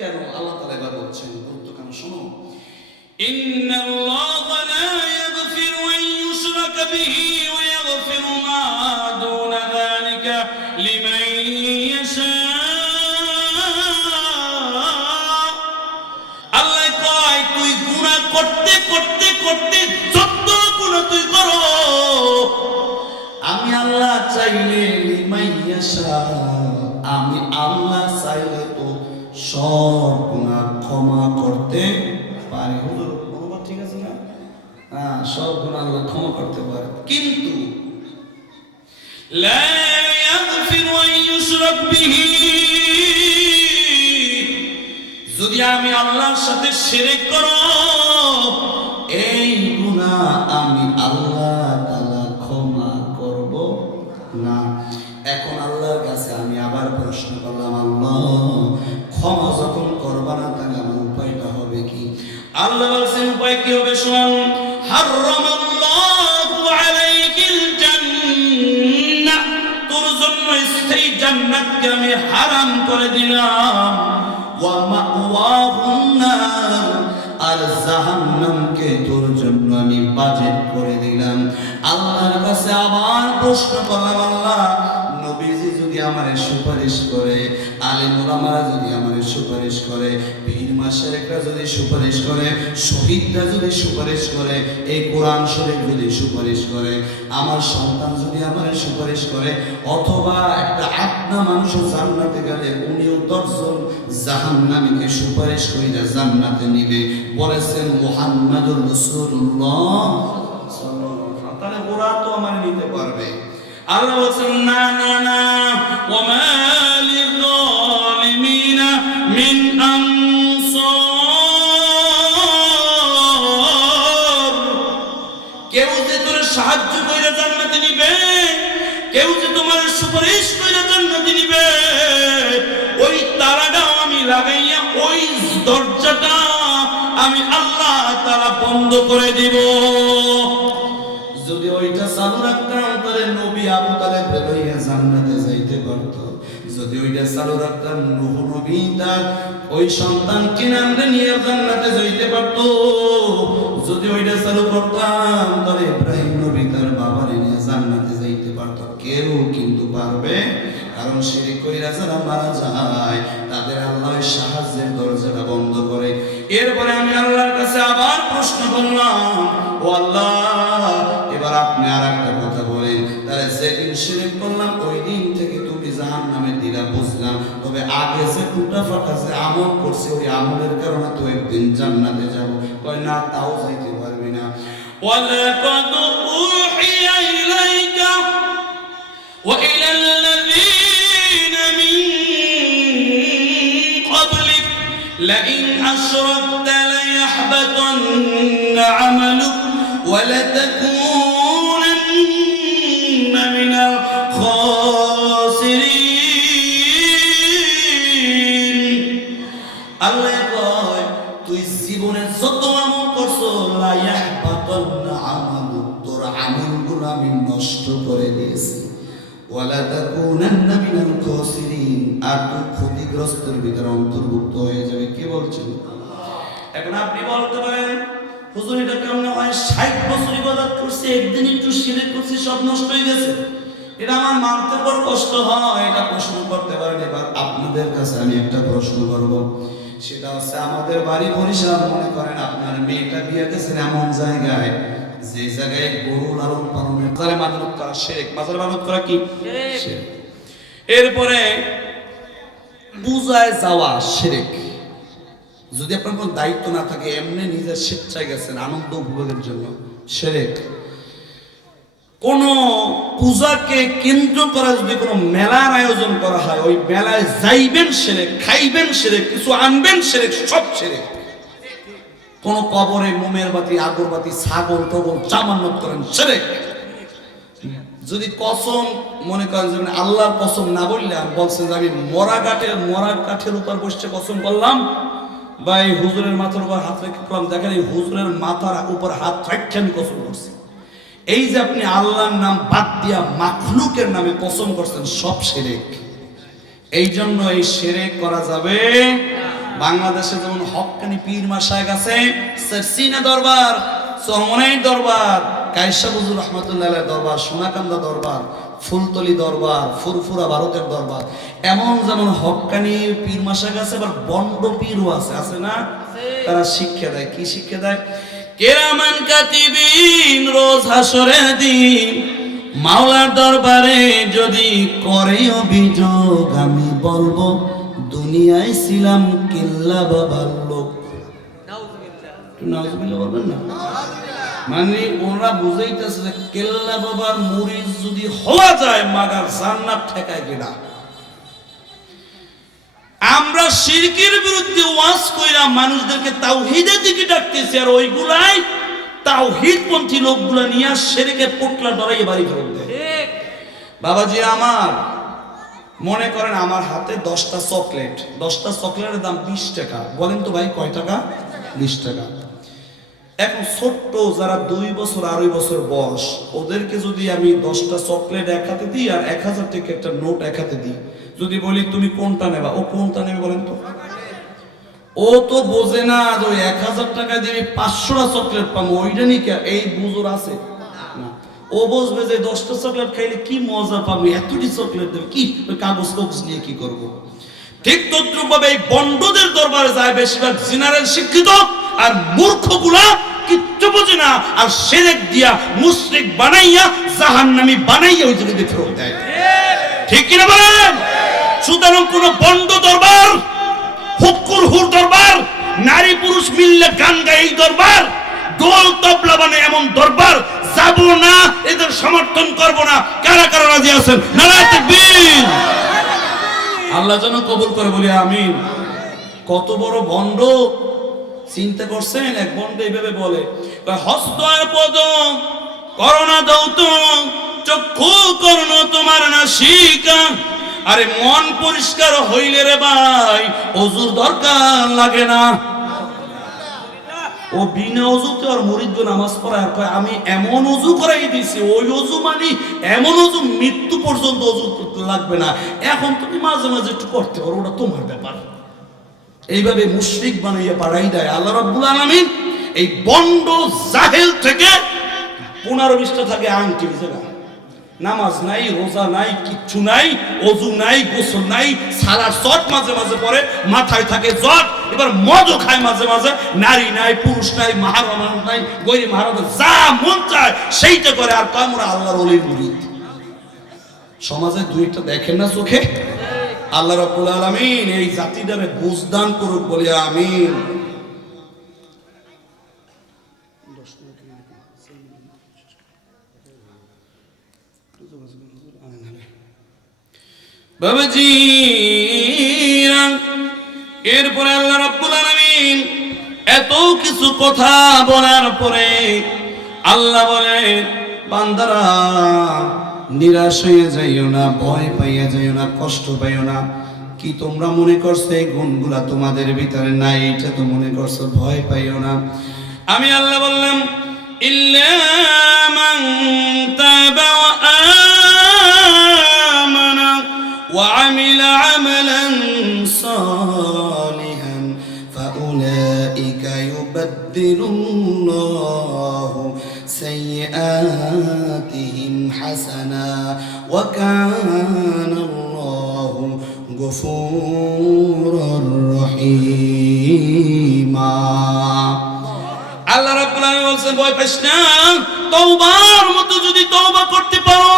কেন আল্লাহ তাআলা এবার বলছেন গুরুত্ব কেন শোনো ইন্নাল্লাহা লা ইয়াগফিরু আন ইউশরাকা বিহি ওয়া ইয়াগফিরু মা দুনা যালিকা লিমান ইয়াশা আল্লাহ কয় তুই গুনাহ করতে করতে করতে যত গুনাহ তুই করো আমি আল্লাহ চাইলে লিমান ইয়াশা আমি আল্লাহ চাইলে তো সব গুনাহ ক্ষমা করতে পারে। হুজুর অনুবাদ ঠিক আছে না? হ্যাঁ, সব গুনাহ আল্লাহ ক্ষমা করতে পারে, কিন্তু লা ইয়াগফিরু আন ইউশরাক বিহি, যদি আমি আল্লাহর সাথে শিরক করো এই গুনাহ আমি আল্লাহ তাআলা ক্ষমা করব না। এখন আল্লাহর কাছে আমি আবার প্রশ্ন করলাম, আল্লাহ ক্ষমা যখন করবা না তাহলে আমার উপায়টা হবে কি? আল্লাহ বলছেন উপায় কি হবে শুনুন, হারামাল্লাহু আলাইকিল জান্নাহ, তোর জন্য স্থায়ী জান্নাতকে আমি হারাম করে দিলাম, ওয়া মাওয়াহুন নার, আর জাহান্নামকে তোর জন্য আমি বাজেট করে দিলাম। আল্লাহর কাছে আবার প্রশ্ন করলাম, আল্লাহ নবীজি যদি আমারে সুপারিশ করে, আলেম ওলামারা যদি আমারে সুপারিশ করে, পীর মাশায়েখরা যদি সুপারিশ করে, শহীদরা যদি সুপারিশ করে, এই কোরআন শরীফ যদি সুপারিশ করে, আমার সন্তান যদি আমারে সুপারিশ করে, অথবা একটা আত্মা মানুষ জান্নাতে গেলে উনিও 10 জন জাহান্নামীকে সুপারিশ করে জান্নাতে নিবে, বলেছেন মুহাম্মাদুর রাসূলুল্লাহ সাল্লাল্লাহু আলাইহি ওয়াসাল্লাম। তাহলে ওরা তো আমারে নিতে পারবে। আল্লাহ বলেন না না না, ওয়া মা লিযালিমিনা মিন আনসার, কেউ যে তোর সাহায্য কইরা জান্নাতে নিবে, কেউ যে তোমার সুপারিশ কইরা জান্নাতে নিবে, ওই তারাটাও আমি লাগাইয়া ওই দরজাটা আমি আল্লাহ তাআলা বন্ধ করে দিব। যদি ওইটা চালু রাখতাম তাহলে নবী আবু তালেব লইয়া জান্নাতে যাইতে পারত। যদি ওইটা চালু রাখতাম নূহ নবী তার ওই সন্তান কিনানরে নিয়ে জান্নাতে যাইতে পারত। যদি ওইটা চালু করতাম তাহলে ইব্রাহিম নবী তার বাবারে নিয়ে জান্নাতে যাইতে পারত। কেউ কিন্তু পারবে, কারণ শিরক কইরা যারা মারা যায় তাদের আল্লাহ সাহায্যের দরজাটা বন্ধ করে। এরপরে আমি আল্লাহর কাছে আবার প্রশ্ন করলাম, ও আল্লাহ এবার আপনি আর একটা কথা বলেন, তাহলে যেদিন শিরক করলাম ওই দিন থেকে তুমি জাহান্নামে দিলা বুঝলাম, তবে আগে যে টুটা ফাটা যে আমল করছে ওই আমলের কারণে তো একদিন জান্নাতে যাব। কয় না, তাও যাইতে পারবি না। ওয়ালাকাদ উহিয়া ইলাইকা ওয়া ইলাল্লাযীনা মিন ক্বাবলিক লাইন আশরাকতা লায়াহবাতান্না আমালুক ওয়া লাতাকুনান্না মিনাল খাসিরিন। আল্লাহ কয় তুই জীবনে যত আমল করছো লায়াহবাতান্না আমালুক, তোর আমলগুলো আমি নষ্ট করে দিয়েছি, ওয়া লাতাকুনান্না মিনাল খাসিরিন, আর তুই ক্ষতিগ্রস্তের ভিতরে অন্তর্ভুক্ত হয়ে যাবে। কে বলছেন? এখন আপনি বলতে পারেন হুজুর এটা কেমন হয়, 60 বছর ইবাদত করছি, একদিন একটু শিরক করছি, সব নষ্ট হয়ে গেছে, এটা আমার মানতে বড় কষ্ট হয়। এটা প্রশ্ন করতে পারেন। এবার আপনাদের কাছে আমি একটা প্রশ্ন করব, সেটা হচ্ছে আমাদের বাড়ি বরিশাল, মনে করেন আপনার মেয়েটা বিয়ে দিয়েছেন এমন জায়গায় যে জায়গায় গরু লালন পালনের মাজারে মানত করা শিরক। মাজারে মানত করা কি শিরক। এরপরে পূজায় যাওয়া শিরক। যদি আপনার কোনো দায়িত্ব না থাকে, এমনি নিজের স্বেচ্ছায় গেছেন আনন্দ উপভোগের জন্য, শিরক। কোন পূজাকে কেন্দ্র করে যদি কোনো মেলার আয়োজন করা হয়, ওই মেলায় যাইবেন শিরক, খাইবেন শিরক, কিছু আনবেন শিরক, সব শিরক। কোন কবরে মোমের বাতি, আগরবাতি, ছাগল টগল চামান্নত করেন, শিরক। যদি কসম মনে করেন যে আল্লাহর কসম না বললাম, বলছে যে আমি মরা কাঠের উপর বসে কসম করলাম, বা এই হুজুরের মাথার উপর হাত রেখে করলাম, দেখেন এই হুজুরের মাথার উপর হাত রেখে আমি কসম করছি। এই যে আপনি আল্লাহর নাম বাদ দিয়া মাখলুকের নামে কসম করছেন, সব শিরক। এই জন্য এই শিরক করা যাবে বাংলাদেশে যেমন হক্কানি পীর মাশায়েখ আছে, সিনা দরবার, চরমনাই দরবার, কায়সা হুজুর রহমাতুল্লাহ আলাইহির দরবার, সোনাকান্দা দরবার, ফুলতলি দরবার, ফুরফুরা ভারতের দরবার, এমন যেমন হক্কানি পীর মাশায়েখ আছে, আবার বন্ড পীরও আছে, আছে না? তারা শিক্ষা দেয়, কি শিক্ষা দেয়? কেরামান কাতিবিন রোজ হাসরের দিন মাওলার দরবারে যদি করে অভিযোগ, আমি বলবো দুনিয়ায় ছিলাম কিল্লা বাবার লোক। নাউজুবিল্লাহ বলবেন না? মানে ওরা বুঝাইতেছে যে কেল্লা বাবার মুরিদ যদি হওয়া যায়, মাগার জান্নাত ঠেকায় কিনা। আমরা শিরকের বিরুদ্ধে ওয়াজ কইরা মানুষদেরকে তাওহীদের দিকে ডাকতেছি, আর ওইগুলাই তাওহীদপন্থী লোকগুলা নিয়ে শিরকের পোটলা ডরাইয়ে বাড়ি ফেরত দেয়। বাবাজি আমার, মনে করেন আমার হাতে 10টা চকলেট, 10টা চকলেটের দাম 20 টাকা। বলেন তো ভাই কয় টাকা? 20 টাকা। এখন ছোট্ট যারা 2 বছর 2.5 বছর বয়স, ওদেরকে যদি আমি 10টা চকলেট এক হাতে দিই আর 1000 টাকা একটা নোট এক হাতে দিই, যদি বলি তুমি কোনটা নেবা, ও কোনটা নেবে বলেন তো? ও তো বোঝে না যে ওই 1000 টাকা দিয়ে আমি 500টা চকলেট পাবো, ওইটা নিয়ে এই বুঝোর আছে না। ও বুঝবে যে 10টা চকলেট খাইলে কি মজা পাবো, এতটি চকলেট দেবে কি, ওই কাগজ কাগজ নিয়ে কি করব। ঠিক তদ্রুপভাবে এই বন্ডদের দরবারে যায় বেশিরভাগ জেনারেল শিক্ষিত, আর মূর্খগুলা কিচ্ছু বোঝে না, আর শিরক দিয়া মুশরিক বানাইয়া জাহান্নামী বানাইয়া ওই জায়গাতে ফেরত দেয়। ঠিক কিনা বলেন? সুতরাং কোন বন্ড দরবার, হুক্কুর হুর দরবার, নারী পুরুষ মিললে গান গায় এই দরবার, দোল তবলা বানায় এমন দরবার যাব না, এদের সমর্থন করব না। কারা কারা রাজি আছেন? নারায়ে তাকবীর। আল্লাহ যেন কবুল করে বলি আমিন। কত বড় ভণ্ড চিন্তা করছেন? এক ভণ্ড এইভাবে বলে, হস্ত আর পদ করোনা দৌত, চক্ষু করুন তোমার নাসিকা। আরে মন পরিষ্কার হইলে রে ভাই ওযুর দরকার লাগে না। ও বিনা ওযুতে আর মুরিদ নামাজ পড়ায়, আমি এমন ওযু করাই দিছি, ওই ওযু মানে এমন ওযু মৃত্যু পর্যন্ত ওযু করতে লাগবে না, এখন তুমি মাঝে মাঝে একটু করতে পারো, ওটা তোমার ব্যাপার। এইভাবে মুশরিক বানাইয়া পাড়াই দেয়। আল্লাহ রাব্বুল আলামিন এই বন্ড জাহেল থেকে 15-20টা থাকে আংটি, নামাজ নাই, রোজা নাই, কিচ্ছু নাই, ওযু নাই, গোসল নাই, সালার শট মাঝে মাঝে পড়ে, মাথায় থাকে জট, এবার মদও খায় মাঝে মাঝে, নারী নাই, পুরুষ নাই, মাহরাম নাই, গৈরে মাহরাম, যা মন চায় সেইটা করে, আর কয় মোরা আল্লাহর ওলির মুরিদ। সমাজে দুইটা দেখেন না চোখে? আল্লাহ রাব্বুল আলামিন এই জাতিটারে বুঝদান করুক বলি আমিন। বাবাজি এরপরে আল্লাহ রাব্বুল আলামিন এত কিছু কথা বলার পরে আল্লাহ বলে, বান্দারা নিরাশ হয়ে যাইও না, ভয় পাইয়া যাইও না, কষ্ট পাইও না। কি তোমরা মনে করছো এই গুণগুলা তোমাদের ভিতরে নাই, এটা তো মনে করছো, ভয় পাইও না। আমি আল্লাহ বললাম, ইল্লা মান তাবা ওয়া আমানা ওয়া আমিলা আমালান সালিহান ফাউলাইকা ইউবাদদিলুল্লাহু সাইয়্যাতিহিম হাসানা ওয়া কানাল্লাহু গফুরুর রহিমা। আল্লাহ রাব্বুল আলামিন বলেন, ভয় পাইস না, তওবার মতো যদি তওবা করতে পারো,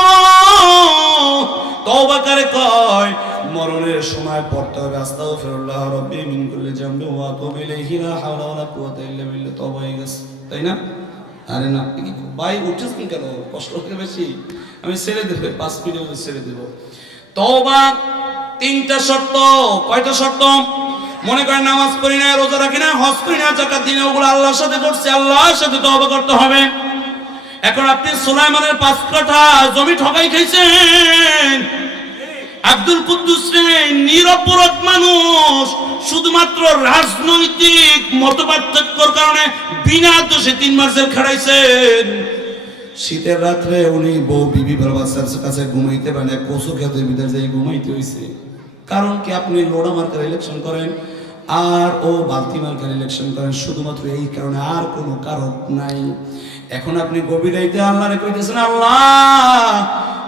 তওবা করে কয় মরণের সময় পড়তে হবে আস্তাগফিরুল্লাহ রাব্বি মিন কুল্লি যামবি ওয়া আতুবু ইলাইহি লা হাওলা ওয়ালা কুওয়াতা ইল্লা বিল্লাহ। তওবা হয়ে গেছে, তাই না? আরে না ভাই, উঠেছেন কেন? কষ্ট হয়ে বেশি, আমি ছেড়ে দেব, 5 মিনিটের মধ্যে ছেড়ে দেব। তওবা 3টা শর্ত। কয়টা শর্ত? মনে করেন নামাজ পড়ি না, রোজা রাখি না, হজ করি না, যাকাত দিই না, ওগুলো আল্লাহর সাথে করছি, আল্লাহর সাথে তওবা করতে হবে। এখন আপনি সুলাইমানের 5 কাঠা জমি ঠকাই খাইছেন, আব্দুল কুদ্দুস নিরপরাধ মানুষ, শুধুমাত্র রাজনৈতিক মতপার্থক্যের কারণে বিনা দোষে 3 মাস জেল খাটাইছেন। শীতের রাত্রে উনি বউ বিবি বাচ্চার কাছে ঘুমাইতে পারেন, কচু খেতে ভিতরে যাই ঘুমাইতে হয়েছে। কারণ কি? আপনি লোড়া মার্কার ইলেকশন করেন, আর ও বালতিমার খালি ইলেকশন করেন শুধুমাত্র এই কারণে, আর কোনো কারণ নাই। এখন আপনি গভীর রাইতে আল্লাহরে কইতেছেন, আল্লাহ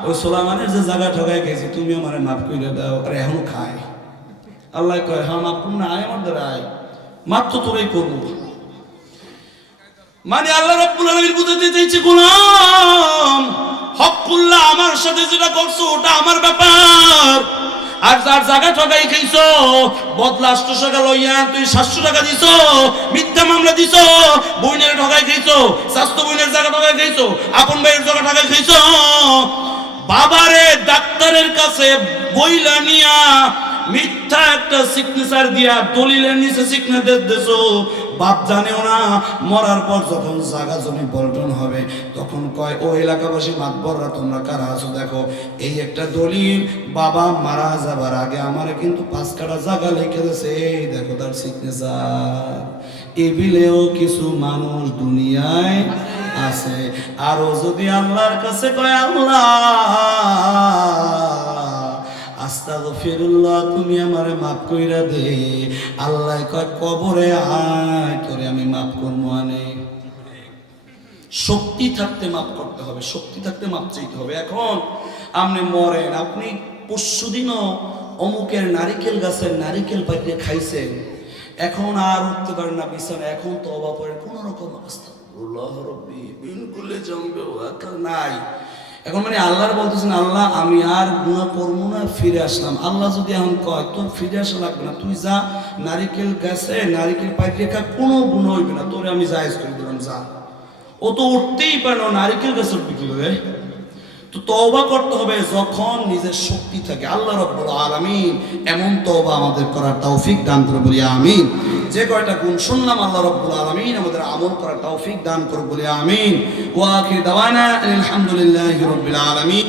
ওই সোলাইমানের যে জায়গা ঠকায় গেছি তুমি আমারে মাফ করে দাও। আর এখনো খায়। আল্লাহ কয় হ্যাঁ মাফ করুন না, আয় আমার দ্বারা আয়, মাফ তো তোরাই করবো। মানে আল্লাহ রাব্বুল আলামিন বুঝাতে চাইছে, গোলাম হকুল্লাহ আমার সাথে যেটা করছো ওটা আমার ব্যাপার। আর যার জায়গা ঠকাই খাইছো, বদলা 800 টাকা লইয়া তুই 700 টাকা দিছো, মিথ্যা মামলা দিছো, বইনের ঠকাই খাইছো, স্বাস্থ্য বইনের জায়গা ঠকাই খাইছো, আপন ভাইয়ের জায়গা ঠকাই খাইছো, বাবারে ডাক্তারের কাছে বইলা নিয়া মিথ্যা একটা সিগনেচার দিয়া দলিলের নিচে সিগনেচার দিছো, বাপ জানেও না। মরার পর যখন জায়গা জমি বন্টন হবে তখন কয় ও এলাকাবাসী মাতবররা তোমরা কারা আছো দেখো, এই একটা দলিল, বাবা মারা যাবার আগে আমারে কিন্তু 5 কাঠা জায়গা লিখে দিয়েছে, এই দেখো তার সিগনেচার। এবিলেও কিছু মানুষ দুনিয়ায় আছে। আরো যদি আল্লাহর কাছে কয় আল্লাহ আস্তাগফিরুল্লাহ তুমি আমারে মাফ কইরা দে, আল্লাহ কয় কবরে আয় তোরে আমি মাফ করবো। আনে শক্তি থাকতে মাফ করতে হবে, শক্তি থাকতে মাফ চাইতে হবে। এখন আপনি মরেন, আপনি পরশুদিনও অমুকের নারিকেল গাছের নারিকেল পাইতে খাইছেন, এখন আর উঠতে পারেন না বিছানা, এখন তওবা করেন কোন রকম আস্তাগফিরুল্লাহ রাব্বি বিন কুল্লি জামবি ওয়া নাই। এখন মানে আল্লাহর বলতেছেন আল্লাহ আমি আর গুনাহ করবো না, ফিরে আসলাম। আল্লাহ যদি এখন কয় তোর ফিরে আসা লাগবে না, তুই যা নারিকেল গাছে নারিকেল পাইতে খা, কোনো গুনাহ হইবে না, তোরে আমি জায়েজ করে দিলাম, যা। ও তো উঠতেই পারে না, নারিকেল গাছ উঠবে কি করে? তো তওবা করতে হবে যখন নিজের শক্তি থাকে। আল্লাহ রাব্বুল আলামিন এমন তওবা আমাদের করার তৌফিক দান করে বলি আমিন। যে কয়টা গুণ শুনলাম আল্লাহ রাব্বুল আলামিন আমাদের আমল করার তৌফিক দান করে বলি আমিন। ওয়া আখির দাওয়ানা আলহামদুলিল্লাহি রাব্বিল আলামিন।